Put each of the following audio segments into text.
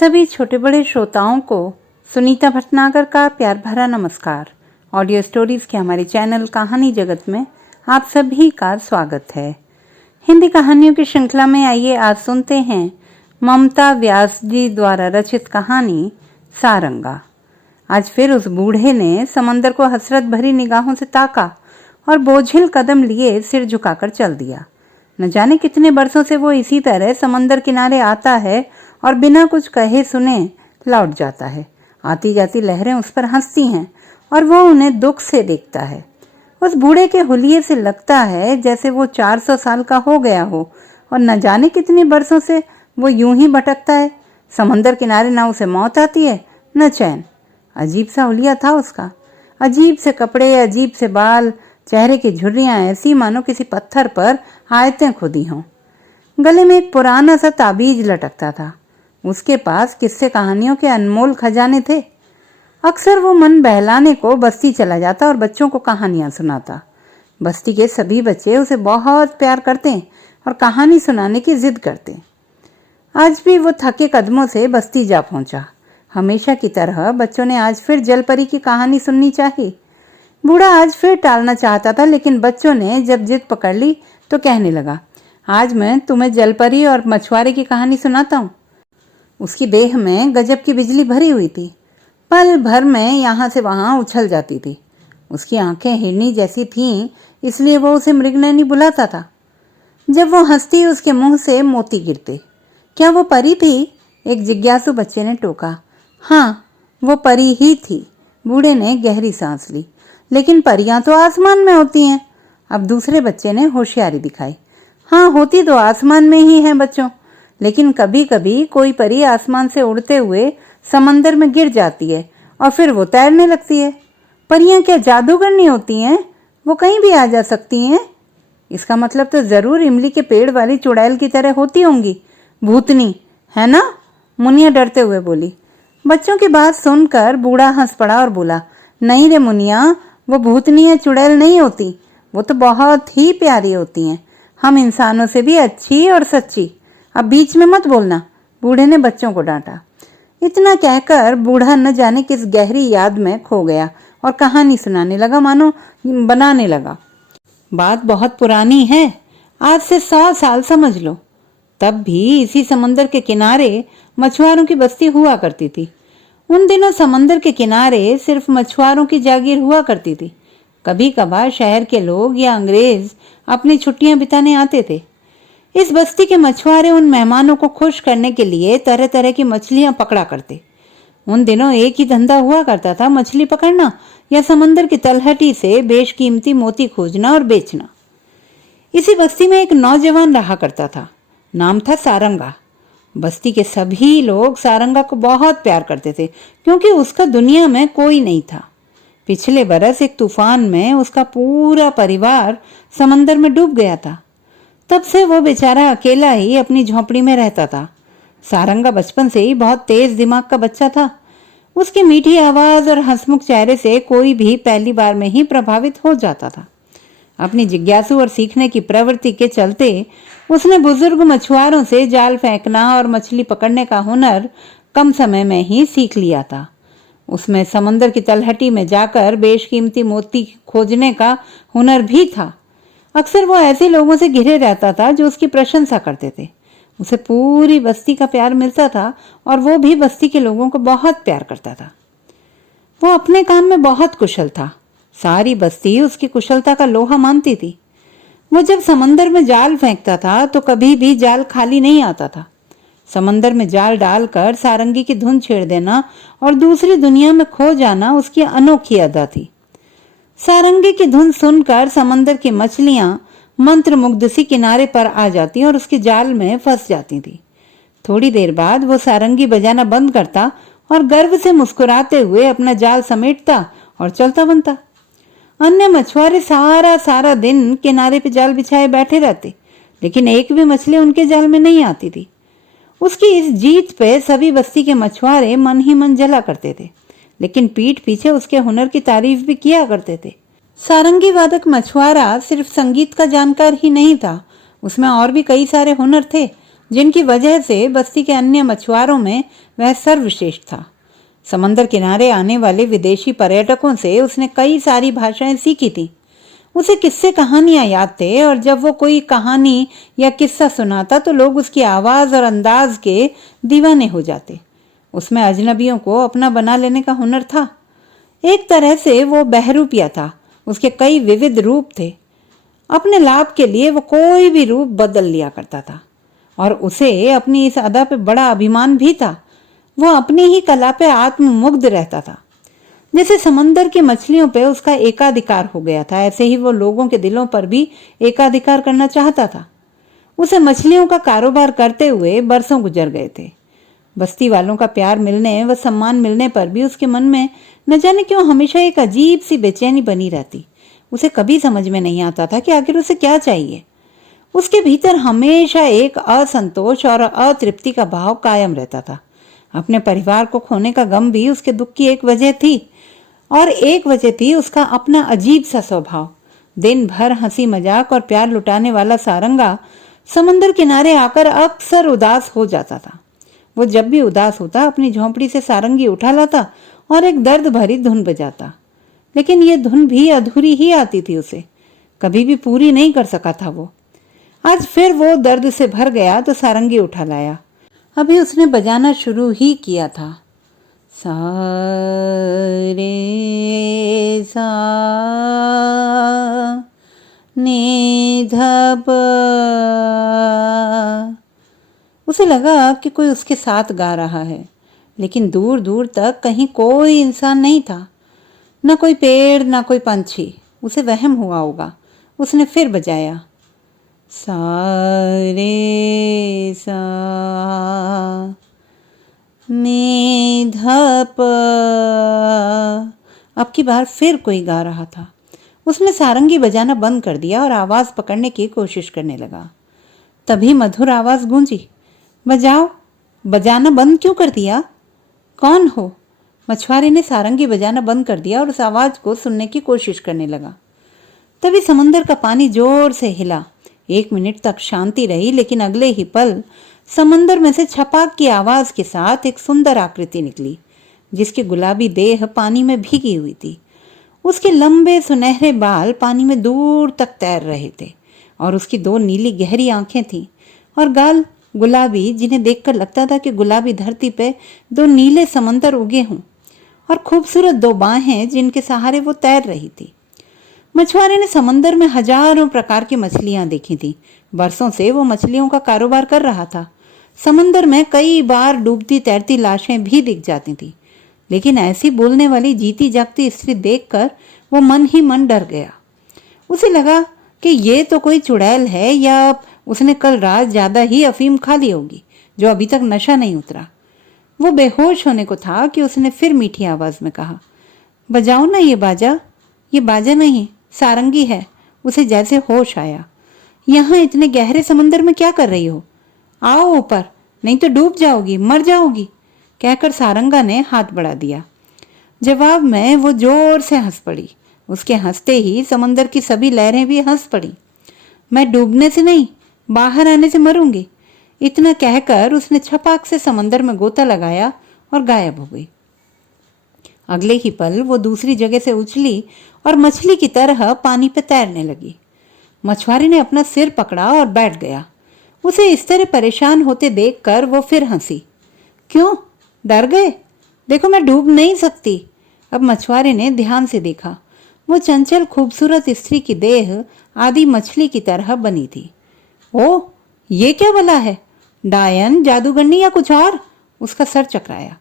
सभी छोटे बड़े श्रोताओं को सुनीता भटनागर का प्यार भरा नमस्कार। ऑडियो स्टोरीज के हमारे चैनल कहानी जगत में आप सभी का स्वागत है। हिंदी कहानियों की श्रृंखला में आइए आज सुनते हैं ममता व्यास जी द्वारा रचित कहानी सारंगा। आज फिर उस बूढ़े ने समंदर को हसरत भरी निगाहों से ताका और बोझिल कदम लिए सिर झुकाकर चल दिया। न जाने कितने बरसों से वो इसी तरह समंदर किनारे आता है और बिना कुछ कहे सुने लौट जाता है। आती जाती लहरें उस पर हंसती हैं और वो उन्हें दुख से देखता है। उस बूढ़े के हुलिये से लगता है जैसे वो 400 साल का हो गया हो और न जाने कितने बरसों से वो यूं ही भटकता है। समंदर किनारे ना उसे मौत आती है न चैन। अजीब सा हुलिया था उसका, अजीब से कपड़े, अजीब से बाल, चेहरे की झुर्रियां ऐसी मानो किसी पत्थर पर आयतें खुदी हों। गले में एक पुराना सा ताबीज लटकता था। उसके पास किस्से कहानियों के अनमोल खजाने थे। अक्सर वो मन बहलाने को बस्ती चला जाता और बच्चों को कहानियां सुनाता। बस्ती के सभी बच्चे उसे बहुत प्यार करते और कहानी सुनाने की जिद करते। आज भी वो थके कदमों से बस्ती जा पहुंचा। हमेशा की तरह बच्चों ने आज फिर जलपरी की कहानी सुननी चाहिए। बूढ़ा आज फिर टालना चाहता था, लेकिन बच्चों ने जब जिद पकड़ ली तो कहने लगा, आज मैं तुम्हें जलपरी और मछुआरे की कहानी सुनाता हूँ। उसकी देह में गजब की बिजली भरी हुई थी। पल भर में यहाँ से वहाँ उछल जाती थी। उसकी आंखें हिरनी जैसी थीं, इसलिए वो उसे मृगनयनी बुलाता था। जब वो हंसती उसके मुंह से मोती गिरते। क्या वो परी थी? एक जिज्ञासु बच्चे ने टोका। हाँ, वो परी ही थी। बूढ़े ने गहरी सांस ली। लेकिन परियां तो आसमान में होती हैं। अब दूसरे बच्चे ने होशियारी दिखाई। हाँ, होती तो आसमान में ही है बच्चों, लेकिन कभी कभी कोई परी आसमान से उड़ते हुए समंदर में गिर जाती है और फिर वो तैरने लगती है। परियां क्या जादूगरनी होती हैं? वो कहीं भी आ जा सकती हैं। इसका मतलब तो जरूर इमली के पेड़ वाली चुड़ैल की तरह होती होंगी। भूतनी है ना? मुनिया डरते हुए बोली। बच्चों की बात सुनकर बूढ़ा हंस पड़ा और बोला, नहीं रे मुनिया, वो भूतनी या चुड़ैल नहीं होती। वो तो बहुत ही प्यारी होती हैं, हम इंसानों से भी अच्छी और सच्ची। अब बीच में मत बोलना, बूढ़े ने बच्चों को डांटा। इतना कहकर बूढ़ा न जाने किस गहरी याद में खो गया और कहानी सुनाने लगा, मानो बनाने लगा। बात बहुत पुरानी है, आज से 100 साल समझ लो। तब भी इसी समंदर के किनारे मछुआरों की बस्ती हुआ करती थी। उन दिनों समंदर के किनारे सिर्फ मछुआरों की जागीर हुआ करती थी। कभी कभार शहर के लोग या अंग्रेज अपनी छुट्टियां बिताने आते थे। इस बस्ती के मछुआरे उन मेहमानों को खुश करने के लिए तरह तरह की मछलियां पकड़ा करते। उन दिनों एक ही धंधा हुआ करता था, मछली पकड़ना या समंदर की तलहटी से बेशकीमती मोती खोजना और बेचना। इसी बस्ती में एक नौजवान रहा करता था, नाम था सारंगा। बस्ती के सभी लोग सारंगा को बहुत प्यार करते थे, क्योंकि उसका दुनिया में कोई नहीं था। पिछले बरस एक तूफान में उसका पूरा परिवार समंदर में डूब गया था। तब से वो बेचारा अकेला ही अपनी झोंपड़ी में रहता था। सारंगा बचपन से ही बहुत तेज दिमाग का बच्चा था। उसकी मीठी आवाज और हंसमुख चेहरे से कोई भी पहली बार में ही प्रभावित हो जाता था। अपनी जिज्ञासु और सीखने की प्रवृत्ति के चलते उसने बुजुर्ग मछुआरों से जाल फेंकना और मछली पकड़ने का हुनर कम समय में ही सीख लिया था। उसमें समंदर की तलहटी में जाकर बेशकीमती मोती खोजने का हुनर भी था। अक्सर वो ऐसे लोगों से घिरे रहता था जो उसकी प्रशंसा करते थे। उसे पूरी बस्ती का प्यार मिलता था और वो भी बस्ती के लोगों को बहुत प्यार करता था। वो अपने काम में बहुत कुशल था। सारी बस्ती उसकी कुशलता का लोहा मानती थी। वो जब समंदर में जाल फेंकता था तो कभी भी जाल खाली नहीं आता था। समंदर में जाल डालकर सारंगी की धुन छेड़ देना और दूसरी दुनिया में खो जाना उसकी अनोखी अदा थी। सारंगी की धुन सुनकर समंदर की मछलियां मंत्रमुग्ध सी किनारे पर आ जाती और उसके जाल में फंस जाती थी। थोड़ी देर बाद वो सारंगी बजाना बंद करता और गर्व से मुस्कुराते हुए अपना जाल समेटता और चलता बनता। अन्य मछुआरे सारा दिन किनारे पे जाल बिछाए बैठे रहते, लेकिन एक भी मछली उनके जाल में नहीं आती थी। उसकी इस जीत पे सभी बस्ती के मछुआरे मन ही मन जला करते थे, लेकिन पीठ पीछे उसके हुनर की तारीफ भी किया करते थे। सारंगी वादक मछुआरा सिर्फ संगीत का जानकार ही नहीं था, उसमें और भी कई सारे हुनर थे। जिनकी वजह से बस्ती के अन्य मछुआरों में वह सर्वश्रेष्ठ था। समंदर किनारे आने वाले विदेशी पर्यटकों से उसने कई सारी भाषाएं सीखी थी। उसे किस्से कहानियां याद थे और जब वो कोई कहानी या किस्सा सुनाता तो लोग उसकी आवाज और अंदाज के दीवाने हो जाते। उसमें अजनबियों को अपना बना लेने का हुनर था। एक तरह से वो बहरूपिया था। उसके कई विविध रूप थे। अपने लाभ के लिए वो कोई भी रूप बदल लिया करता था और उसे अपनी इस अदा पे बड़ा अभिमान भी था। वो अपनी ही कला पे आत्ममुग्ध रहता था। जैसे समंदर की मछलियों पे उसका एकाधिकार हो गया था, ऐसे ही वो लोगों के दिलों पर भी एकाधिकार करना चाहता था। उसे मछलियों का कारोबार करते हुए बरसों गुजर गए थे। बस्ती वालों का प्यार मिलने व सम्मान मिलने पर भी उसके मन में न जाने क्यों हमेशा एक अजीब सी बेचैनी बनी रहती। उसे कभी समझ में नहीं आता था कि आखिर उसे क्या चाहिए। उसके भीतर हमेशा एक असंतोष और अतृप्ति का भाव कायम रहता था। अपने परिवार को खोने का गम भी उसके दुख की एक वजह थी और एक वजह थी उसका अपना अजीब सा स्वभाव। दिन भर हंसी मजाक और प्यार लुटाने वाला सारंगा समंदर किनारे आकर अक्सर उदास हो जाता था। वो जब भी उदास होता अपनी झोंपड़ी से सारंगी उठा लाता और एक दर्द भरी धुन बजाता, लेकिन ये धुन भी अधूरी ही आती थी। उसे कभी भी पूरी नहीं कर सका था वो। आज फिर वो दर्द से भर गया तो सारंगी उठा लाया। अभी उसने बजाना शुरू ही किया था। सा रे सा ने ध प। उसे लगा कि कोई उसके साथ गा रहा है, लेकिन दूर दूर तक कहीं कोई इंसान नहीं था, न कोई पेड़ न कोई पंछी। उसे वहम हुआ होगा। उसने फिर बजाया, सा रे सा ने ध प। अब की बार फिर कोई गा रहा था। उसने सारंगी बजाना बंद कर दिया और आवाज पकड़ने की कोशिश करने लगा। तभी मधुर आवाज गूंजी, बजाओ। बजाना बंद क्यों कर दिया? कौन हो? मछुआरे ने सारंगी बजाना बंद कर दिया और उस आवाज को सुनने की कोशिश करने लगा। तभी समंदर का पानी जोर से हिला। 1 मिनट तक शांति रही, लेकिन अगले ही पल समंदर में से छपाक की आवाज के साथ एक सुंदर आकृति निकली, जिसकी गुलाबी देह पानी में भीगी हुई थी। उसके लंबे सुनहरे बाल पानी में दूर तक तैर रहे थे और उसकी 2 नीली गहरी आंखें थीं और गाल गुलाबी, जिन्हें देखकर लगता था कि गुलाबी धरती पे 2 नीले समंदर उगे हों, और खूबसूरत 2 बाहें जिनके सहारे वो तैर रही थी। मछुआरे ने समंदर में हजारों प्रकार की मछलियां देखी थी। बरसों से वो मछलियों का कारोबार कर रहा था। समंदर में कई बार डूबती तैरती लाशें भी दिख जाती थी, लेकिन ऐसी बोलने वाली जीती जागती स्त्री देखकर वो मन ही मन डर गया। उसे लगा कि ये तो कोई चुड़ैल है, या उसने कल रात ज्यादा ही अफीम खा ली होगी, जो अभी तक नशा नहीं उतरा। वो बेहोश होने को था कि उसने फिर मीठी आवाज में कहा, बजाओ ना ये बाजा। ये बाजा नहीं, सारंगी है। उसे जैसे होश आया। यहाँ इतने गहरे समंदर में क्या कर रही हो? आओ ऊपर, नहीं तो डूब जाओगी, मर जाओगी, कहकर सारंगा ने हाथ बढ़ा दिया। जवाब में वो जोर से हंस पड़ी। उसके हंसते ही समंदर की सभी लहरें भी हंस पड़ी। मैं डूबने से नहीं, बाहर आने से मरूंगी, इतना कहकर उसने छपाक से समंदर में गोता लगाया और गायब हो गई। अगले ही पल वो दूसरी जगह से उछली और मछली की तरह पानी पे तैरने लगी। मछुआरे ने अपना सिर पकड़ा और बैठ गया। उसे इस तरह परेशान होते देखकर वो फिर हंसी। क्यों, डर गए? देखो, मैं डूब नहीं सकती। अब मछुआरे ने ध्यान से देखा। वो चंचल खूबसूरत स्त्री की देह आदि मछली की तरह बनी थी। ओ, ये क्या भला है? डायन, जादूगरनी या कुछ और? उसका सर चकराया।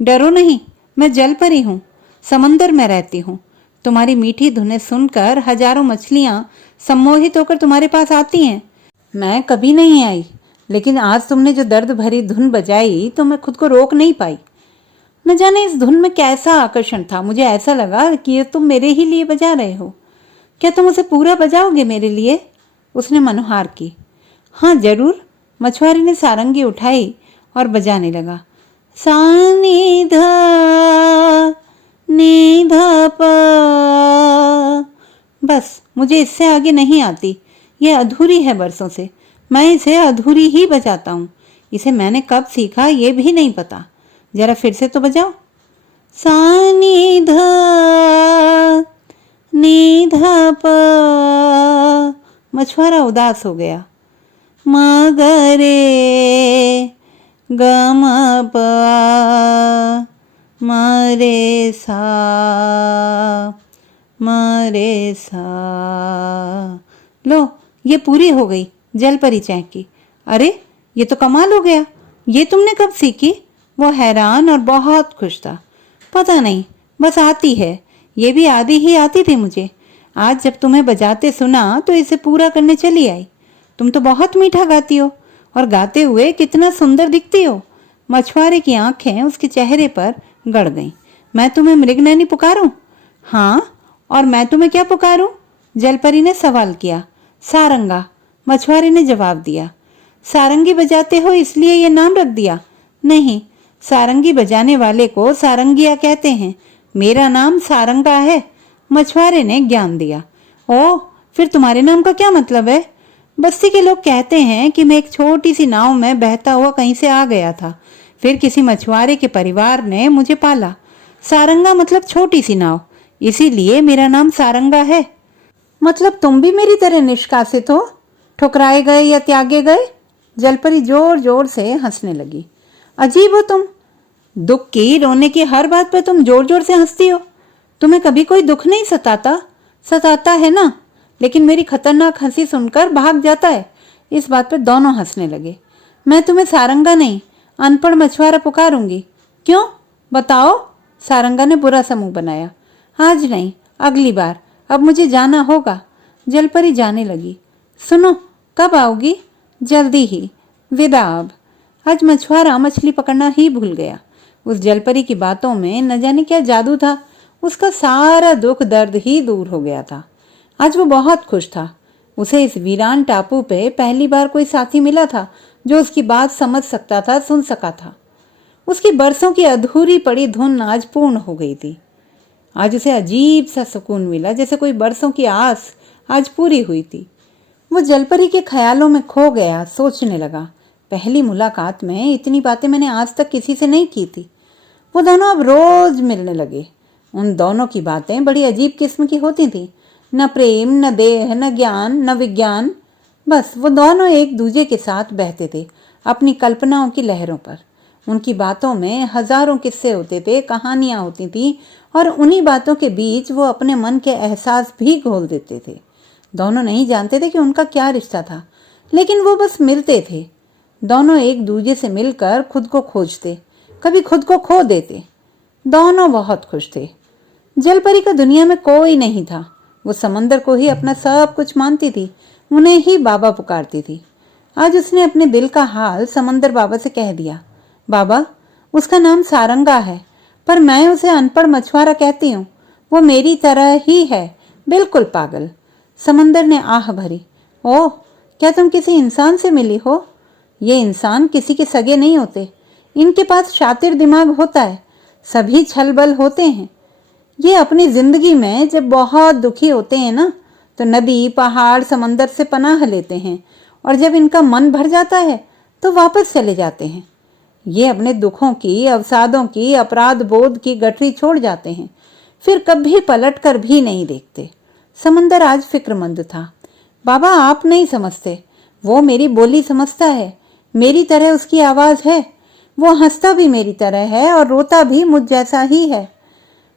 डरो नहीं, मैं जल परी हूँ, समंदर में रहती हूँ। तुम्हारी मीठी धुनें सुनकर हजारों मछलियां सम्मोहित होकर तुम्हारे पास आती हैं। मैं कभी नहीं आई, लेकिन आज तुमने जो दर्द भरी धुन बजाई तो मैं खुद को रोक नहीं पाई। न जाने इस धुन में कैसा आकर्षण था, मुझे ऐसा लगा कि ये तुम मेरे ही लिए बजा रहे हो। क्या तुम उसे पूरा बजाओगे मेरे लिए? उसने मनोहार की। हाँ जरूर। मछुआरे ने सारंगी उठाई और बजाने लगा। सा नी धा नी धा पा। बस, मुझे इससे आगे नहीं आती, ये अधूरी है बरसों से। मैं इसे अधूरी ही बजाता हूँ। इसे मैंने कब सीखा ये भी नहीं पता। जरा फिर से तो बजाओ। सा नी ध नी ध प। मछुआरा उदास हो गया। म ग रे ग म प म रे सा म रे सा। लो, ये पूरी हो गई जल परी चहकी। अरे ये तो कमाल हो गया, ये तुमने कब सीखी? वो हैरान और बहुत खुश था। पता नहीं, बस आती है। ये भी आधी ही आती थी मुझे। आज जब तुम्हें बजाते सुना तो इसे पूरा करने चली आई। तुम तो बहुत मीठा गाती हो और गाते हुए कितना सुंदर दिखती हो। मछुआरे की आंखें उसके चेहरे पर गड़ गईं। मैं तुम्हें मृगनयनी पुकारूं? हाँ, और मैं तुम्हें क्या पुकारूं? जलपरी ने सवाल किया। सारंगा, मछुआरे ने जवाब दिया। सारंगी बजाते हो इसलिए ये नाम रख दिया? नहीं, सारंगी बजाने वाले को सारंगिया कहते हैं। मेरा नाम सारंगा है, मछुआरे ने ज्ञान दिया। ओह, फिर तुम्हारे नाम का क्या मतलब है? बस्ती के लोग कहते हैं कि मैं एक छोटी सी नाव में बहता हुआ कहीं से आ गया था। फिर किसी मछुआरे के परिवार ने मुझे पाला। सारंगा मतलब छोटी सी नाव, इसीलिए मेरा नाम सारंगा है। मतलब तुम भी मेरी तरह निष्कासित हो, ठुकराए गए या त्यागे गए? जलपरी जोर जोर से हंसने लगी। अजीब हो तुम, दुख की रोने की हर बात पर तुम जोर जोर से हंसती हो। तुम्हें कभी कोई दुख नहीं सताता? सताता है ना, लेकिन मेरी खतरनाक हंसी सुनकर भाग जाता है। इस बात पर दोनों हंसने लगे। मैं तुम्हें सारंगा नहीं, अनपढ़ मछुआरा पुकारूंगी। क्यों बताओ? सारंगा ने बुरा सा मुंह बनाया। आज नहीं, अगली बार। अब मुझे जाना होगा। जलपरी जाने लगी। सुनो, कब आओगी? जल्दी ही, विदा अब। आज मछुआरा मछली पकड़ना ही भूल गया। उस जलपरी की बातों में न जाने क्या जादू था। उसका सारा दुख दर्द ही दूर हो गया था। आज वो बहुत खुश था। उसे इस वीरान टापू पे पहली बार कोई साथी मिला था जो उसकी बात समझ सकता था, सुन सका था। उसकी बरसों की अधूरी पड़ी धुन आज पूर्ण हो गई थी। आज उसे अजीब सा सुकून मिला, जैसे कोई बरसों की आस आज पूरी हुई थी। वो जलपरी के ख्यालों में खो गया, सोचने लगा, पहली मुलाकात में इतनी बातें मैंने आज तक किसी से नहीं की थी। वो दोनों अब रोज मिलने लगे। उन दोनों की बातें बड़ी अजीब किस्म की होती थी। न प्रेम, न देह, न ज्ञान, न विज्ञान। बस वो दोनों एक दूजे के साथ बहते थे अपनी कल्पनाओं की लहरों पर। उनकी बातों में हजारों किस्से होते थे, कहानियां होती थी, और उन्हीं बातों के बीच वो अपने मन के एहसास भी घोल देते थे। दोनों नहीं जानते थे कि उनका क्या रिश्ता था, लेकिन वो बस मिलते थे। दोनों एक दूजे से मिलकर खुद को खोजते, कभी खुद को खो देते। दोनों बहुत खुश थे। जलपरी का दुनिया में कोई नहीं था। वो समंदर को ही अपना सब कुछ मानती थी, उन्हें ही बाबा पुकारती थी। आज उसने अपने दिल का हाल समंदर बाबा से कह दिया। बाबा, उसका नाम सारंगा है, पर मैं उसे अनपढ़ मछुआरा कहती हूँ। वो मेरी तरह ही है, बिल्कुल पागल। समंदर ने आह भरी। ओह, क्या तुम किसी इंसान से मिली हो? ये इंसान किसी के सगे नहीं होते। इनके पास शातिर दिमाग होता है। सभी छल बल होते हैं। ये अपनी जिंदगी में जब बहुत दुखी होते हैं ना, तो नदी, पहाड़, समंदर से पनाह लेते हैं, और जब इनका मन भर जाता है तो वापस चले जाते हैं। ये अपने दुखों की, अवसादों की, अपराध बोध की गठरी छोड़ जाते हैं, फिर कभी पलट कर भी नहीं देखते। समंदर आज फिक्रमंद था। बाबा, आप नहीं समझते, वो मेरी बोली समझता है। मेरी तरह उसकी आवाज है। वो हंसता भी मेरी तरह है और रोता भी मुझ जैसा ही है।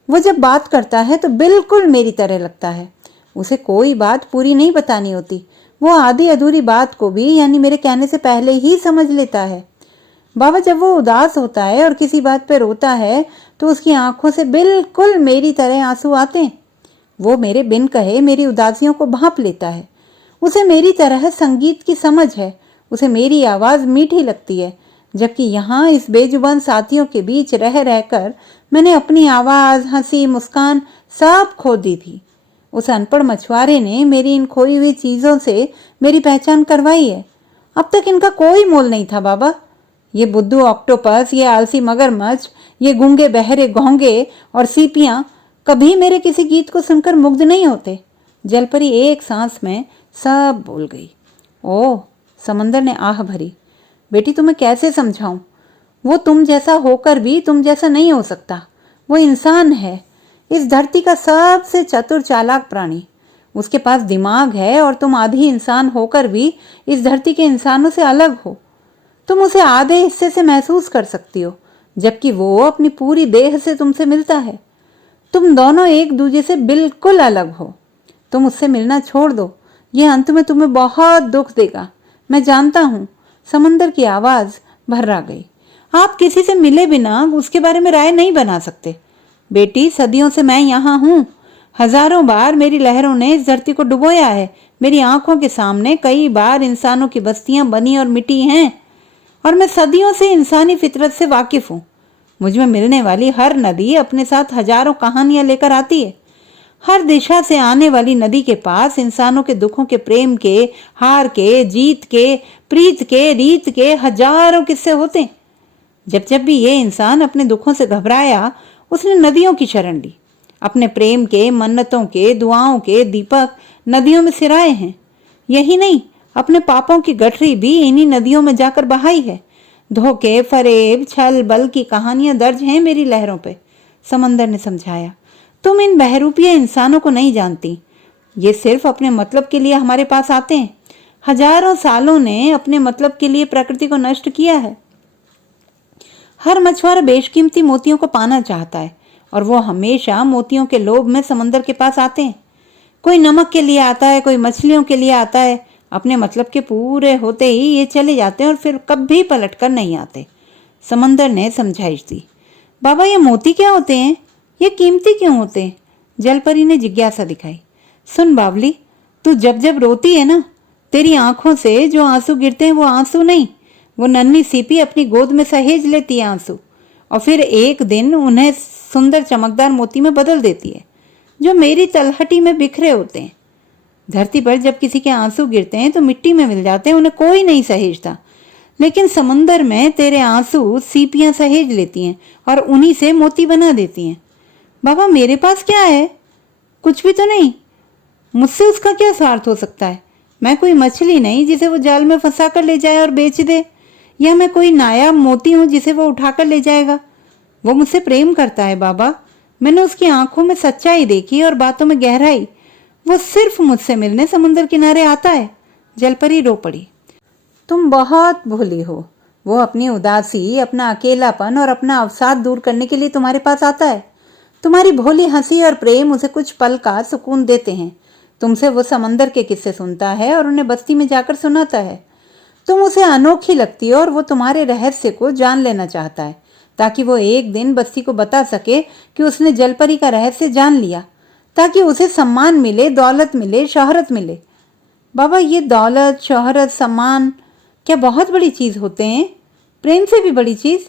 वो जब बात करता है तो बिल्कुल मेरी तरह लगता है। उसे कोई बात पूरी नहीं बतानी होती। वो आधी अधूरी बात को भी, यानी मेरे कहने से पहले ही समझ लेता है। बाबा, जब वो उदास होता है और किसी बात पर रोता है तो उसकी आंखों से बिल्कुल मेरी तरह आंसू आते हैं। वो मेरे बिन कहे मेरी उदासियों को भांप लेता है। उसे मेरी तरह संगीत की समझ है। उसे मेरी आवाज मीठी लगती है, जबकि यहाँ इस बेजुबान साथियों के बीच रह रहकर मैंने अपनी आवाज, हंसी, मुस्कान सब खो दी थी। उस अनपढ़ मछुआरे ने मेरी इन खोई हुई चीजों से मेरी पहचान करवाई है। अब तक इनका कोई मोल नहीं था बाबा। ये बुद्धू ऑक्टोपस, ये आलसी मगरमच्छ, ये गूंगे बहरे घोंगे और सीपियां कभी मेरे किसी गीत को सुनकर मुग्ध नहीं होते। जलपरी एक सांस में सब बोल गई। ओह, समंदर ने आह भरी। बेटी तुम्हें कैसे समझाऊं? वो तुम जैसा होकर भी तुम जैसा नहीं हो सकता। वो इंसान है, इस धरती का सबसे चतुर चालाक प्राणी। उसके पास दिमाग है और तुम आधी इंसान होकर भी इस धरती के इंसानों से अलग हो। तुम उसे आधे हिस्से से महसूस कर सकती हो, जबकि वो अपनी पूरी देह से तुमसे मिलता है। तुम दोनों एक दूसरे से बिल्कुल अलग हो। तुम उससे मिलना छोड़ दो, यह अंत में तुम्हें बहुत दुख देगा। मैं जानता हूं। समंदर की आवाज भर्रा गई। आप किसी से मिले बिना उसके बारे में राय नहीं बना सकते। बेटी, सदियों से मैं यहाँ हूँ। हजारों बार मेरी लहरों ने इस धरती को डुबोया है। मेरी आंखों के सामने कई बार इंसानों की बस्तियां बनी और मिटी हैं, और मैं सदियों से इंसानी फितरत से वाकिफ हूँ। मुझ में मिलने वाली हर नदी अपने साथ हजारों कहानियां लेकर आती है। हर दिशा से आने वाली नदी के पास इंसानों के दुखों के, प्रेम के, हार के, जीत के, प्रीत के, रीत के हजारों किस्से होते हैं। जब जब भी ये इंसान अपने दुखों से घबराया, उसने नदियों की शरण ली। अपने प्रेम के, मन्नतों के, दुआओं के दीपक नदियों में सिराए हैं। यही नहीं, अपने पापों की गठरी भी इन्हीं नदियों में जाकर बहाई है। धोखे, फरेब, छल बल की कहानियां दर्ज हैं मेरी लहरों पे। समंदर ने समझाया। तुम इन बहरूपीय इंसानों को नहीं जानती। ये सिर्फ अपने मतलब के लिए हमारे पास आते हैं। हजारों सालों ने अपने मतलब के लिए प्रकृति को नष्ट किया है। हर मछुआरा बेशकीमती मोतियों को पाना चाहता है, और वो हमेशा मोतियों के लोभ में समंदर के पास आते हैं। कोई नमक के लिए आता है, कोई मछलियों के लिए आता है। अपने मतलब के पूरे होते ही ये चले जाते हैं और फिर कभी पलट कर नहीं आते। समंदर ने समझाइश दी। बाबा, ये मोती क्या होते हैं? ये कीमती क्यों होते हैं? जलपरी ने जिज्ञासा दिखाई। सुन बावली, तू जब जब रोती है ना, तेरी आंखों से जो आंसू गिरते हैं वो आंसू नहीं, वो नन्ही सीपी अपनी गोद में सहेज लेती है आंसू, और फिर एक दिन उन्हें सुंदर चमकदार मोती में बदल देती है, जो मेरी तलहटी में बिखरे होते हैं। धरती पर जब किसी के आंसू गिरते हैं तो मिट्टी में मिल जाते हैं, उन्हें कोई नहीं सहेजता। लेकिन समंदर में तेरे आंसू सीपियां सहेज लेती हैं और उन्हीं से मोती बना देती हैं। बाबा, मेरे पास क्या है? कुछ भी तो नहीं। मुझसे उसका क्या स्वार्थ हो सकता है? मैं कोई मछली नहीं जिसे वो जाल में फंसा कर ले जाए और बेच दे, या मैं कोई नायाब मोती हूं जिसे वो उठाकर ले जाएगा। वो मुझसे प्रेम करता है बाबा। मैंने उसकी आंखों में सच्चाई देखी और बातों में गहराई। वो सिर्फ मुझसे मिलने समुद्र किनारे आता है। जलपरी रो पड़ी। तुम बहुत भोली हो। वो अपनी उदासी, अपना अकेलापन और अपना अवसाद दूर करने के लिए तुम्हारे पास आता है। तुम्हारी भोली हंसी और प्रेम उसे कुछ पल का सुकून देते हैं। तुमसे वो समंदर के किस्से सुनता है और उन्हें बस्ती में जाकर सुनाता है। तुम उसे अनोखी लगती हो और वो तुम्हारे रहस्य को जान लेना चाहता है, ताकि वो एक दिन बस्ती को बता सके कि उसने जलपरी का रहस्य जान लिया, ताकि उसे सम्मान मिले, दौलत मिले, शोहरत मिले। बाबा, ये दौलत, शोहरत, सम्मान क्या बहुत बड़ी चीज होते हैं? प्रेम से भी बड़ी चीज।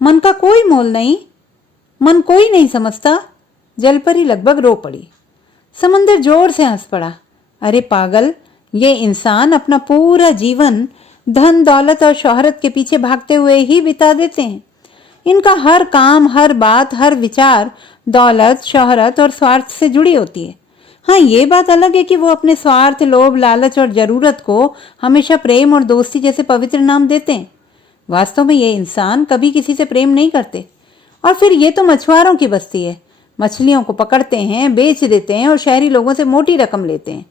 मन का कोई मोल नहीं, मन कोई नहीं समझता। जलपरी लगभग रो पड़ी। समंदर जोर से हंस पड़ा। अरे पागल, ये इंसान अपना पूरा जीवन धन, दौलत और शोहरत के पीछे भागते हुए ही बिता देते हैं। इनका हर काम, हर बात, हर विचार दौलत, शोहरत और स्वार्थ से जुड़ी होती है। हाँ, ये बात अलग है कि वो अपने स्वार्थ, लोभ, लालच और जरूरत को हमेशा प्रेम और दोस्ती जैसे पवित्र नाम देते हैं। वास्तव में ये इंसान कभी किसी से प्रेम नहीं करते। और फिर ये तो मछुआरों की बस्ती है। मछलियों को पकड़ते हैं, बेच देते हैं और शहरी लोगों से मोटी रकम लेते हैं।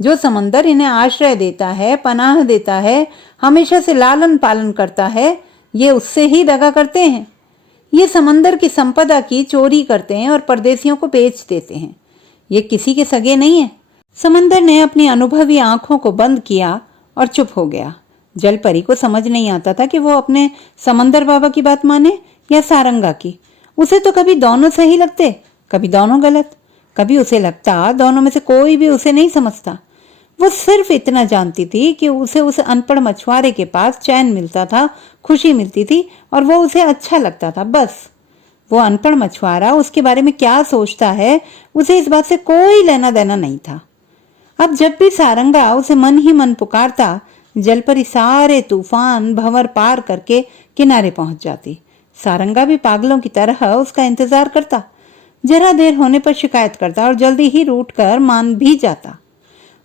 जो समंदर इन्हें आश्रय देता है, पनाह देता है, हमेशा से लालन पालन करता है, ये उससे ही दगा करते हैं। ये समंदर की संपदा की चोरी करते हैं और परदेशियों को बेच देते हैं। ये किसी के सगे नहीं है। समंदर ने अपनी अनुभवी आंखों को बंद किया और चुप हो गया। जलपरी को समझ नहीं आता था कि वो अपने समंदर बाबा की बात माने या सारंगा की। उसे तो कभी दोनों सही लगते, कभी दोनों गलत। कभी उसे लगता दोनों में से कोई भी उसे नहीं समझता। वो सिर्फ इतना जानती थी कि उसे उस अनपढ़ मछुआरे के पास चैन मिलता था, खुशी मिलती थी और वो उसे अच्छा लगता था, बस। वो अनपढ़ मछुआरा उसके बारे में क्या सोचता है, उसे इस बात से कोई लेना देना नहीं था। अब जब भी सारंगा उसे मन ही मन पुकारता, जलपरी सारे तूफान भंवर पार करके किनारे पहुंच जाती। सारंगा भी पागलों की तरह उसका इंतजार करता। जरा देर होने पर शिकायत करता और जल्दी ही रूठ कर मान भी जाता।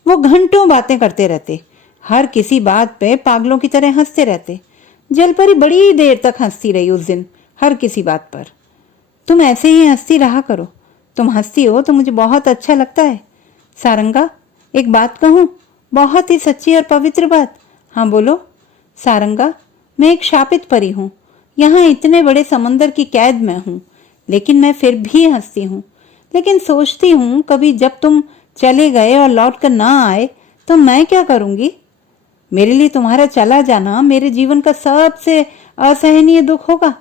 वो घंटों बातें करते रहते। हर किसी बात पे पागलों की तरह हंसते रहते। जलपरी बड़ी देर तक हंसती रही उस दिन, हर किसी बात पर। तुम ऐसे ही हंसती रहा करो, तुम हंसती हो तो मुझे बहुत अच्छा लगता है। सारंगा, एक बात कहूं, बहुत ही सच्ची और पवित्र बात। हाँ बोलो। सारंगा, मैं एक शापित परी हूं, यहाँ इतने बड़े समंदर की कैद में हूं, लेकिन मैं फिर भी हंसती हूं। लेकिन सोचती हूं कभी जब तुम चले गए और लौट कर ना आए तो मैं क्या करूंगी। मेरे लिए तुम्हारा चला जाना मेरे जीवन का सबसे असहनीय दुख होगा।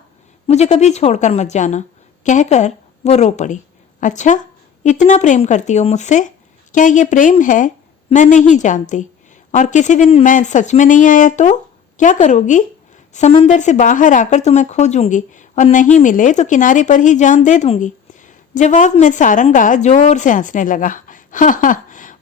मुझे कभी छोड़कर मत जाना, कहकर वो रो पड़ी। अच्छा, इतना प्रेम करती हो मुझसे? क्या ये प्रेम है? मैं नहीं जानती। और किसी दिन मैं सच में नहीं आया तो क्या करोगी? समंदर से बाहर आकर तुम्हें खोजूंगी और नहीं मिले तो किनारे पर ही जान दे दूंगी। जवाब में सारंगा जोर से हंसने लगा। हा हा,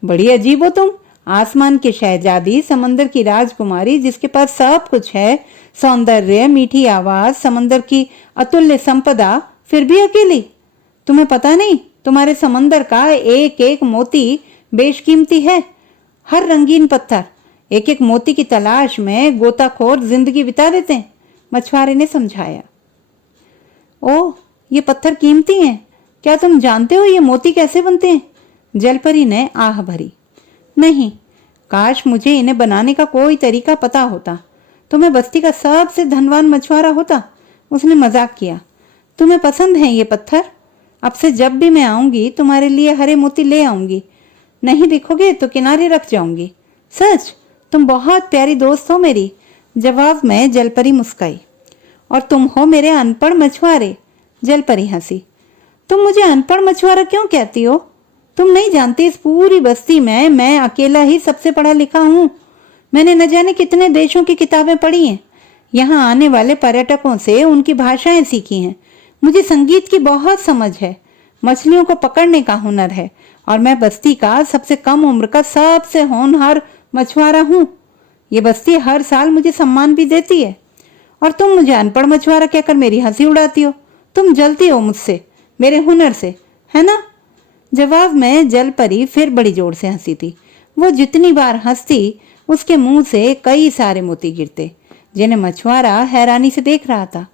बड़ी अजीब हो तुम, आसमान की शहजादी, समंदर की राजकुमारी जिसके पास सब कुछ है, सौंदर्य, मीठी आवाज, समंदर की अतुल्य संपदा, फिर भी अकेली। तुम्हें पता नहीं, तुम्हारे समंदर का एक एक मोती बेशकीमती है। हर रंगीन पत्थर एक एक मोती की तलाश में गोताखोर जिंदगी बिता देते हैं, मछुआरे ने समझाया। ओह, ये पत्थर कीमती हैं। क्या तुम जानते हो ये मोती कैसे बनते हैं? जलपरी ने आह भरी। नहीं, काश मुझे इन्हें बनाने का कोई तरीका पता होता तो मैं बस्ती का सबसे धनवान मछुआरा होता, उसने मजाक किया। तुम्हें पसंद है ये पत्थर? अब से जब भी मैं आऊंगी तुम्हारे लिए हरे मोती ले आऊंगी, नहीं दिखोगे तो किनारे रख जाऊंगी। सच, तुम बहुत प्यारी दोस्त हो मेरी। जवाब में जलपरी मुस्काई। और तुम हो मेरे अनपढ़ मछुआरे। जलपरी हंसी। तुम मुझे अनपढ़ मछुआरा क्यों कहती हो? तुम नहीं जानती, इस पूरी बस्ती में मैं अकेला ही सबसे पढ़ा लिखा हूँ। मैंने न जाने कितने देशों की किताबें पढ़ी हैं, यहाँ आने वाले पर्यटकों से उनकी भाषाएं सीखी हैं। मुझे संगीत की बहुत समझ है, मछलियों को पकड़ने का हुनर है, और मैं बस्ती का सबसे कम उम्र का सबसे होनहार मछुआरा हूँ। ये बस्ती हर साल मुझे सम्मान भी देती है, और तुम मुझे अनपढ़ मछुआरा कहकर मेरी हंसी उड़ाती हो। तुम जलती हो मुझसे, मेरे हुनर से, है ना? जवाब में जलपरी फिर बड़ी जोर से हंसी थी। वो जितनी बार हंसती उसके मुंह से कई सारे मोती गिरते, जिन्हें मछुआरा हैरानी से देख रहा था।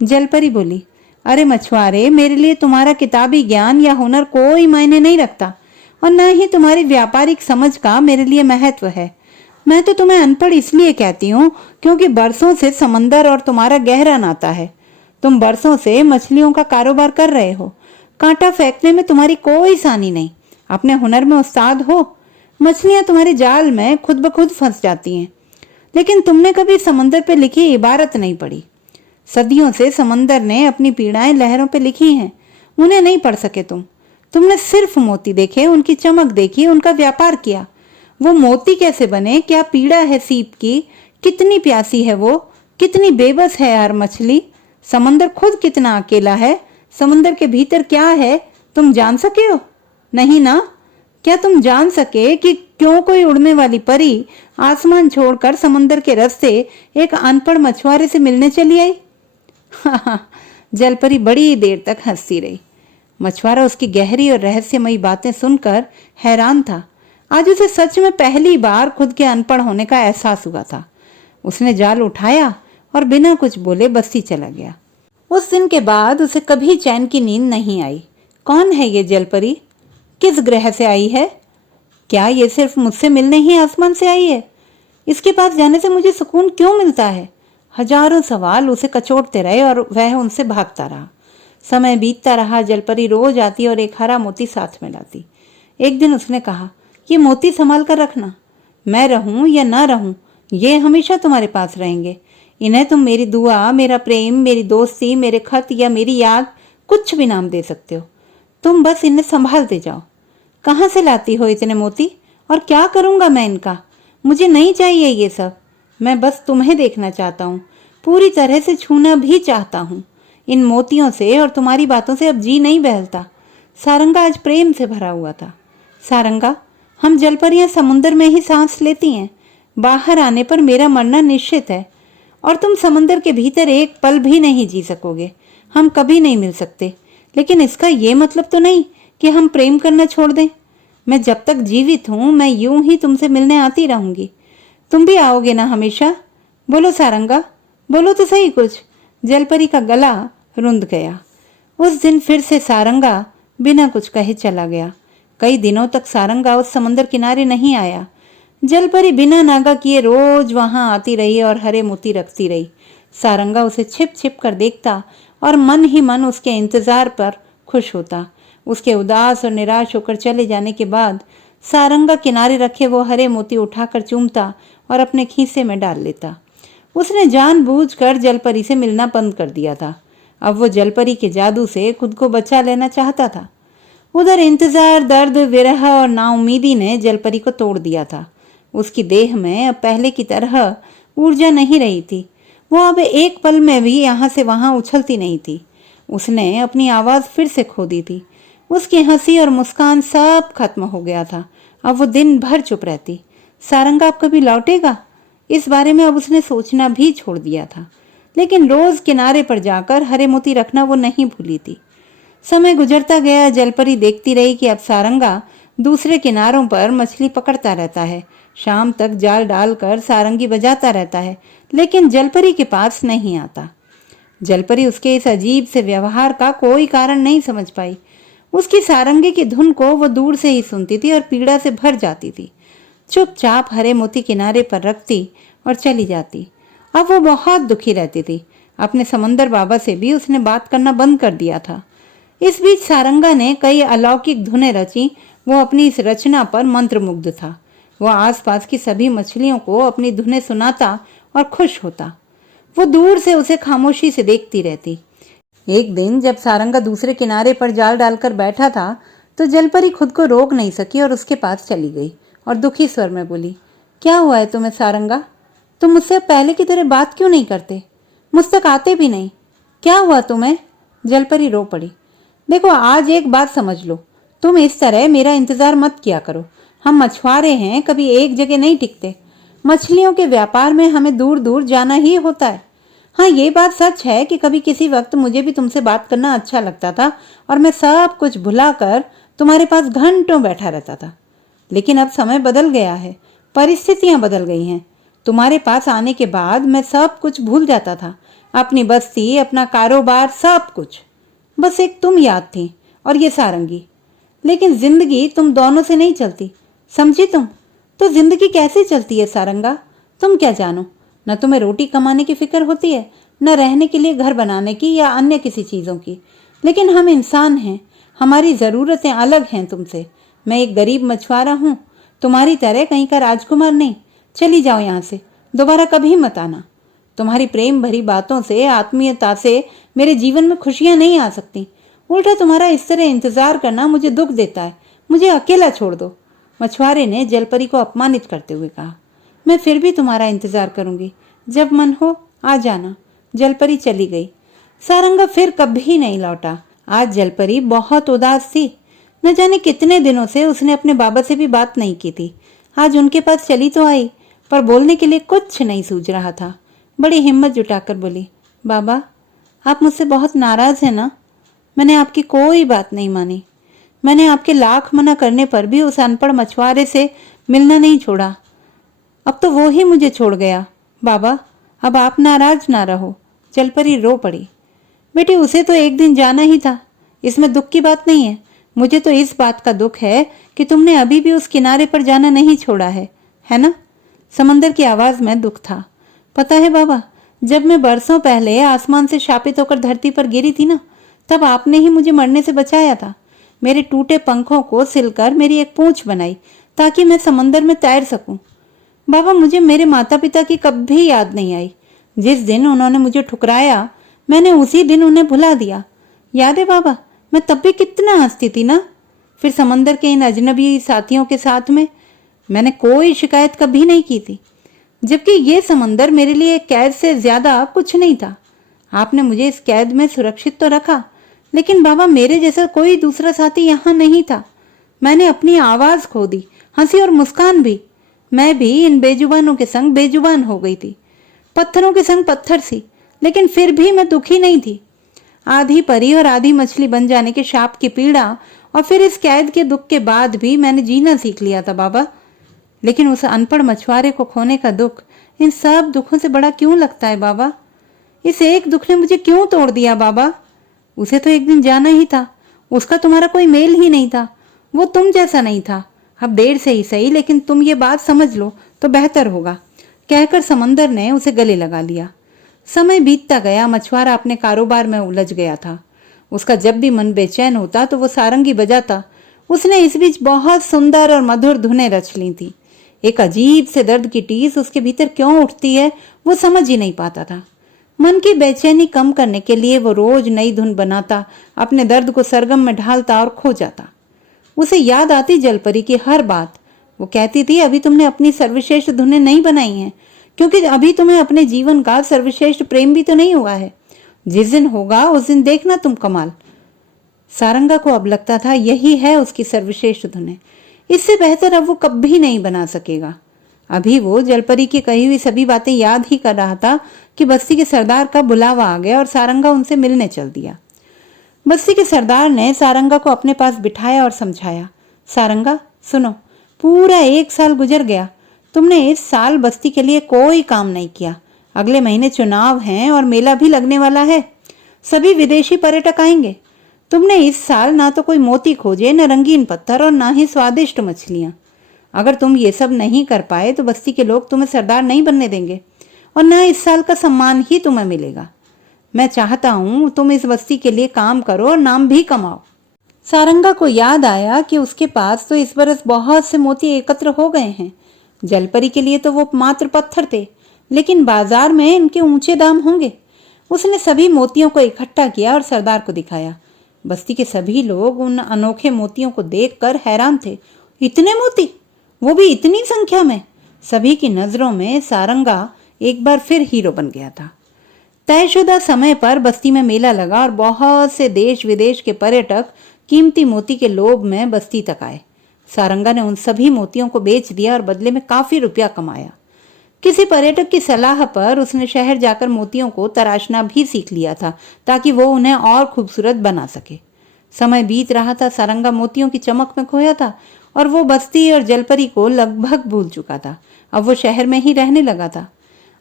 जलपरी बोली, अरे मछुआरे, मेरे लिए तुम्हारा किताबी ज्ञान या हुनर कोई मायने नहीं रखता, और न ही तुम्हारी व्यापारिक समझ का मेरे लिए महत्व है। मैं तो तुम्हें अनपढ़ इसलिए कहती हूँ क्योंकि बरसों से समंदर और तुम्हारा गहरा नाता है। तुम बरसों से मछलियों का कारोबार कर रहे हो, कांटा फेंकने में तुम्हारी कोई सानी नहीं, अपने हुनर में उस्ताद हो। मछलियां तुम्हारे जाल में खुद ब खुद फंस जाती हैं, लेकिन तुमने कभी समंदर पे लिखी इबारत नहीं पढ़ी। सदियों से समंदर ने अपनी पीड़ाएं लहरों पे लिखी हैं, उन्हें नहीं पढ़ सके तुमने सिर्फ मोती देखे, उनकी चमक देखी, उनका व्यापार किया। वो मोती कैसे बने, क्या पीड़ा है सीप की, कितनी प्यासी है वो, कितनी बेबस है यार मछली। समंदर खुद कितना अकेला है, समंदर के भीतर क्या है, तुम जान सके हो? नहीं ना? क्या तुम जान सके कि क्यों कोई उड़ने वाली परी आसमान छोड़कर समंदर के रास्ते एक अनपढ़ मछुआरे से मिलने चली आई? जलपरी बड़ी देर तक हंसती रही। मछुआरा उसकी गहरी और रहस्यमयी बातें सुनकर हैरान था। आज उसे सच में पहली बार खुद के अनपढ़ होने का एहसास हुआ था। उसने जाल उठाया और बिना कुछ बोले बस्ती चला गया। उस दिन के बाद उसे कभी चैन की नींद नहीं आई। कौन है ये जलपरी? किस ग्रह से आई है? क्या ये सिर्फ मुझसे मिलने ही आसमान से आई है? इसके पास जाने से मुझे सुकून क्यों मिलता है? हजारों सवाल उसे कचोटते रहे और वह उनसे भागता रहा। समय बीतता रहा। जलपरी रोज आती और एक हरा मोती साथ में लाती। एक दिन उसने कहा, ये मोती संभाल कर रखना, मैं रहूं या ना रहूं, ये हमेशा तुम्हारे पास रहेंगे। इन्हें तुम मेरी दुआ, मेरा प्रेम, मेरी दोस्ती, मेरे खत या मेरी याद, कुछ भी नाम दे सकते हो। तुम बस इन्हें संभालते जाओ। कहाँ से लाती हो इतने मोती, और क्या करूंगा मैं इनका? मुझे नहीं चाहिए ये सब। मैं बस तुम्हें देखना चाहता हूँ, पूरी तरह से छूना भी चाहता हूँ। इन मोतियों से और तुम्हारी बातों से अब जी नहीं बहलता। सारंगा आज प्रेम से भरा हुआ था। सारंगा, हम जलपरियां समुद्र में ही सांस लेती हैं। बाहर आने पर मेरा मरना निश्चित है, और तुम समंदर के भीतर एक पल भी नहीं जी सकोगे। हम कभी नहीं मिल सकते, लेकिन इसका ये मतलब तो नहीं कि हम प्रेम करना छोड़ दें। मैं जब तक जीवित हूं मैं यूं ही तुमसे मिलने आती रहूंगी। तुम भी आओगे ना हमेशा? बोलो सारंगा, बोलो तो सही कुछ। जलपरी का गला रुंध गया। उस दिन फिर से सारंगा बिना कुछ कहे चला गया। कई दिनों तक सारंगा उस समंदर किनारे नहीं आया। जलपरी बिना नागा किए रोज वहां आती रही और हरे मोती रखती रही। सारंगा उसे छिप छिप कर देखता और मन ही मन उसके इंतजार पर खुश होता। उसके उदास और निराश होकर चले जाने के बाद सारंगा किनारे रखे वो हरे मोती उठाकर चूमता और अपने खीसे में डाल लेता। उसने जानबूझकर जलपरी से मिलना बंद कर दिया था। अब वो जलपरी के जादू से खुद को बचा लेना चाहता था। उधर इंतजार, दर्द, विरह और नाउमीदी ने जलपरी को तोड़ दिया था। उसकी देह में अब पहले की तरह ऊर्जा नहीं रही थी। वो अब एक पल में भी यहाँ से वहां उछलती नहीं थी। उसने अपनी आवाज फिर से खो दी थी। उसकी हंसी और मुस्कान सब खत्म हो गया था। अब वो दिन भर चुप रहती। सारंगा अब कभी लौटेगा, इस बारे में अब उसने सोचना भी छोड़ दिया था। लेकिन रोज किनारे पर जाकर हरे मोती रखना वो नहीं भूली थी। समय गुजरता गया। जलपरी देखती रही कि अब सारंगा दूसरे किनारों पर मछली पकड़ता रहता है। शाम तक जाल डालकर सारंगी बजाता रहता है, लेकिन जलपरी के पास नहीं आता। जलपरी उसके इस अजीब से व्यवहार का कोई कारण नहीं समझ पाई। उसकी सारंगी की धुन को वो दूर से ही सुनती थी और पीड़ा से भर जाती थी। चुपचाप हरे मोती किनारे पर रखती और चली जाती। अब वो बहुत दुखी रहती थी। अपने समंदर बाबा से भी उसने बात करना बंद कर दिया था। इस बीच सारंगा ने कई अलौकिक धुनें रची। वो अपनी इस रचना पर मंत्रमुग्ध था। वह आसपास की सभी मछलियों को अपनी धुनें सुनाता और खुश होता। वो दूर से उसे खामोशी से देखती रहती। एक दिन जब सारंगा दूसरे किनारे पर जाल डालकर बैठा था तो जलपरी खुद को रोक नहीं सकी और उसके पास चली गई और दुखी स्वर में बोली, क्या हुआ है तुम्हें सारंगा? तुम मुझसे पहले की तरह बात क्यों नहीं करते? मुझ तक आते भी नहीं। क्या हुआ तुम्हें? जलपरी रो पड़ी। देखो, आज एक बात समझ लो, तुम इस तरह मेरा इंतजार मत किया करो। हम मछुआरे हैं, कभी एक जगह नहीं टिकते। मछलियों के व्यापार में हमें दूर दूर जाना ही होता है। हाँ, ये बात सच है कि कभी किसी वक्त मुझे भी तुमसे बात करना अच्छा लगता था और मैं सब कुछ भुलाकर तुम्हारे पास घंटों बैठा रहता था। लेकिन अब समय बदल गया है, परिस्थितियां बदल गई हैं। तुम्हारे पास आने के बाद मैं सब कुछ भूल जाता था, अपनी बस्ती, अपना कारोबार, सब कुछ। बस एक तुम याद थी और ये सारंगी। लेकिन जिंदगी तुम दोनों से नहीं चलती, समझी तुम? तो जिंदगी कैसे चलती है सारंगा? तुम क्या जानो? न तुम्हें रोटी कमाने की फिक्र होती है, न रहने के लिए घर बनाने की या अन्य किसी चीजों की। लेकिन हम इंसान हैं, हमारी जरूरतें अलग हैं तुमसे। मैं एक गरीब मछुआरा हूँ, तुम्हारी तरह कहीं का राजकुमार नहीं। चली जाओ यहाँ से, दोबारा कभी मत आना। तुम्हारी प्रेम भरी बातों से, आत्मीयता से मेरे जीवन में खुशियां नहीं आ सकती। उल्टा तुम्हारा इस तरह इंतजार करना मुझे दुख देता है। मुझे अकेला छोड़ दो। मछुआरे ने जलपरी को अपमानित करते हुए कहा। मैं फिर भी तुम्हारा इंतजार करूंगी, जब मन हो आ जाना। जलपरी चली गई। सारंगा फिर कभी नहीं लौटा। आज जलपरी बहुत उदास थी। न जाने कितने दिनों से उसने अपने बाबा से भी बात नहीं की थी। आज उनके पास चली तो आई, पर बोलने के लिए कुछ नहीं सूझ रहा था। बड़ी हिम्मत जुटाकर बोली, बाबा, आप मुझसे बहुत नाराज हैं ना? मैंने आपकी कोई बात नहीं मानी। मैंने आपके लाख मना करने पर भी उस अनपढ़ मछुआरे से मिलना नहीं छोड़ा। अब तो वो ही मुझे छोड़ गया। बाबा, अब आप नाराज ना रहो। जलपरी रो पड़ी। बेटी, उसे तो एक दिन जाना ही था, इसमें दुख की बात नहीं है। मुझे तो इस बात का दुख है कि तुमने अभी भी उस किनारे पर जाना नहीं छोड़ा है ना? समंदर की आवाज में दुख था। पता है बाबा, जब मैं बरसों पहले आसमान से शापित होकर धरती पर गिरी थी ना, तब आपने ही मुझे मरने से बचाया था। मेरे टूटे पंखों को सिलकर मेरी एक पूंछ बनाई ताकि मैं समंदर में तैर सकूं। बाबा, मुझे मेरे माता पिता की कभी याद नहीं आई। जिस दिन उन्होंने मुझे ठुकराया, मैंने उसी दिन उन्हें भुला दिया। याद है बाबा, मैं तब भी कितना हंसती थी ना। फिर समंदर के इन अजनबी साथियों के साथ में मैंने कोई शिकायत कभी नहीं की थी, जबकि ये समंदर मेरे लिए कैद से ज्यादा कुछ नहीं था। आपने मुझे इस कैद में सुरक्षित तो रखा, लेकिन बाबा, मेरे जैसा कोई दूसरा साथी यहाँ नहीं था। मैंने अपनी आवाज खो दी, हंसी और मुस्कान भी। मैं भी इन बेजुबानों के संग बेजुबान हो गई थी, पत्थरों के संग पत्थर सी। लेकिन फिर भी मैं दुखी नहीं थी। आधी परी और आधी मछली बन जाने के शाप की पीड़ा और फिर इस कैद के दुख के बाद भी मैंने जीना सीख लिया था बाबा। लेकिन उस अनपढ़ मछुआरे को खोने का दुख इन सब दुखों से बड़ा क्यों लगता है बाबा? इस एक दुख ने मुझे क्यों तोड़ दिया बाबा? उसे तो एक दिन जाना ही था, उसका तुम्हारा कोई मेल ही नहीं था, वो तुम जैसा नहीं था। अब देर से ही सही, लेकिन तुम ये बात समझ लो तो बेहतर होगा, कहकर समंदर ने उसे गले लगा लिया। समय बीतता गया, मछुआरा अपने कारोबार में उलझ गया था। उसका जब भी मन बेचैन होता तो वो सारंगी बजाता। उसने इस बीच बहुत सुंदर और मधुर धुनें रच ली थी। एक अजीब से दर्द की टीस उसके भीतर क्यों उठती है वो समझ ही नहीं पाता था। मन की बेचैनी कम करने के लिए वो रोज नई धुन बनाता, अपने दर्द को सरगम में ढालता और खो जाता। उसे याद आती जलपरी की हर बात। वो कहती थी, अभी तुमने अपनी सर्वश्रेष्ठ धुनें नहीं बनाई हैं, क्योंकि अभी तुम्हें अपने जीवन का सर्वश्रेष्ठ प्रेम भी तो नहीं हुआ है। जिस दिन होगा उस दिन देखना तुम कमाल। सारंगा को अब लगता था यही है उसकी सर्वश्रेष्ठ धुनें। इससे बेहतर अब वो कभी नहीं बना सकेगा। अभी वो जलपरी की कही हुई सभी बातें याद ही कर रहा था कि बस्ती के सरदार का बुलावा आ गया और सारंगा उनसे मिलने चल दिया। बस्ती के सरदार ने सारंगा को अपने पास बिठाया और समझाया, सारंगा सुनो, पूरा 1 साल गुजर गया, तुमने इस साल बस्ती के लिए कोई काम नहीं किया। अगले महीने चुनाव हैं और मेला भी लगने वाला है, सभी विदेशी पर्यटक आएंगे। तुमने इस साल ना तो कोई मोती खोजे, न रंगीन पत्थर और ना ही स्वादिष्ट मछलियां। अगर तुम ये सब नहीं कर पाए तो बस्ती के लोग तुम्हें सरदार नहीं बनने देंगे और ना इस साल का सम्मान ही तुम्हें मिलेगा। मैं चाहता हूं तुम इस बस्ती के लिए काम करो और नाम भी कमाओ। सारंगा को याद आया कि उसके पास तो इस बरस बहुत से मोती एकत्र हो गए हैं। जलपरी के लिए तो वो मात्र पत्थर थे, लेकिन बाजार में इनके ऊंचे दाम होंगे। उसने सभी मोतियों को इकट्ठा किया और सरदार को दिखाया। बस्ती के सभी लोग उन अनोखे मोतियों को देखकर हैरान थे। इतने मोती, वो भी इतनी संख्या में! सभी की नजरों में सारंगा एक बार फिर हीरो बन गया था। तयशुदा समय पर बस्ती में मेला लगा और बहुत से देश विदेश के पर्यटक कीमती मोती के लोभ में बस्ती तक आए। सारंगा ने उन सभी मोतियों को बेच दिया और बदले में काफी रुपया कमाया। किसी पर्यटक की सलाह पर उसने शहर जाकर मोतियों को तराशना भी सीख लिया था, ताकि वो उन्हें और खूबसूरत बना सके। समय बीत रहा था, सारंगा मोतियों की चमक में खोया था और वो बस्ती और जलपरी को लगभग भूल चुका था। अब वो शहर में ही रहने लगा था।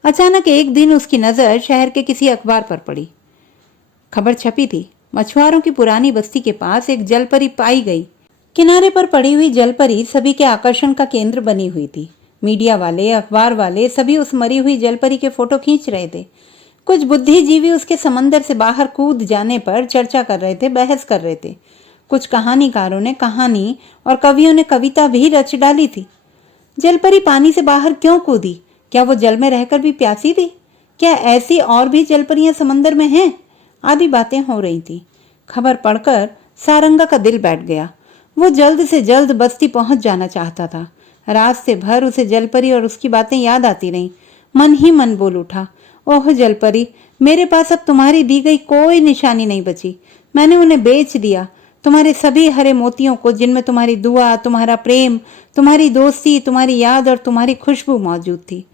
अचानक एक दिन उसकी नजर शहर के किसी अखबार पर पड़ी। खबर छपी थी, मछुआरों की पुरानी बस्ती के पास एक जलपरी पाई गई। किनारे पर पड़ी हुई जलपरी सभी के आकर्षण का केंद्र बनी हुई थी। मीडिया वाले, अखबार वाले सभी उस मरी हुई जलपरी के फोटो खींच रहे थे। कुछ बुद्धिजीवी उसके समंदर से बाहर कूद जाने पर चर्चा कर रहे थे, बहस कर रहे थे। कुछ कहानीकारों ने कहानी और कवियों ने कविता भी रच डाली थी। जलपरी पानी से बाहर क्यों कूदी? क्या वो जल में रहकर भी प्यासी थी? क्या ऐसी और भी जलपरियां समंदर में हैं? आदि बातें हो रही थी। खबर पढ़कर सारंगा का दिल बैठ गया। वो जल्द से जल्द बस्ती पहुंच जाना चाहता था। रास्ते भर उसे जलपरी और उसकी बातें याद आती रहीं। मन ही मन बोल उठा, ओह जलपरी, मेरे पास अब तुम्हारी दी गई कोई निशानी नहीं बची। मैंने उन्हें बेच दिया। तुम्हारे सभी हरे मोतियों को, जिनमें तुम्हारी दुआ, तुम्हारा प्रेम, तुम्हारी दोस्ती, तुम्हारी याद और तुम्हारी खुशबू मौजूद थी।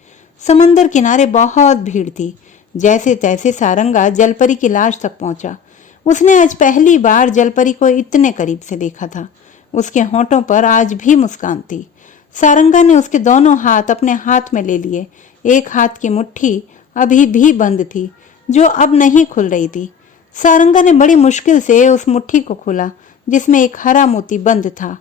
समंदर किनारे बहुत भीड़ थी। जैसे तैसे सारंगा जलपरी की लाश तक पहुंचा। उसने आज पहली बार जलपरी को इतने करीब से देखा था। उसके होंठों पर आज भी मुस्कान थी। सारंगा ने उसके दोनों हाथ अपने हाथ में ले लिए। एक हाथ की मुट्ठी अभी भी बंद थी, जो अब नहीं खुल रही थी। सारंगा ने बड़ी मुश्किल से उस मुट्ठी को खोला, जिसमें एक हरा मोती बंद था।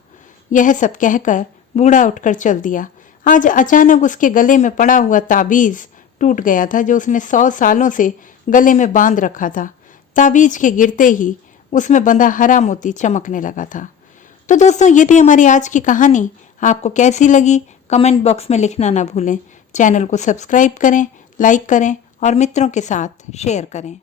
यह सब कहकर बूढ़ा उठकर चल दिया। आज अचानक उसके गले में पड़ा हुआ ताबीज टूट गया था, जो उसने 100 सालों से गले में बांध रखा था। ताबीज के गिरते ही उसमें बंधा हरा मोती चमकने लगा था। तो दोस्तों, ये थी हमारी आज की कहानी। आपको कैसी लगी कमेंट बॉक्स में लिखना ना भूलें। चैनल को सब्सक्राइब करें, लाइक करें और मित्रों के साथ शेयर करें।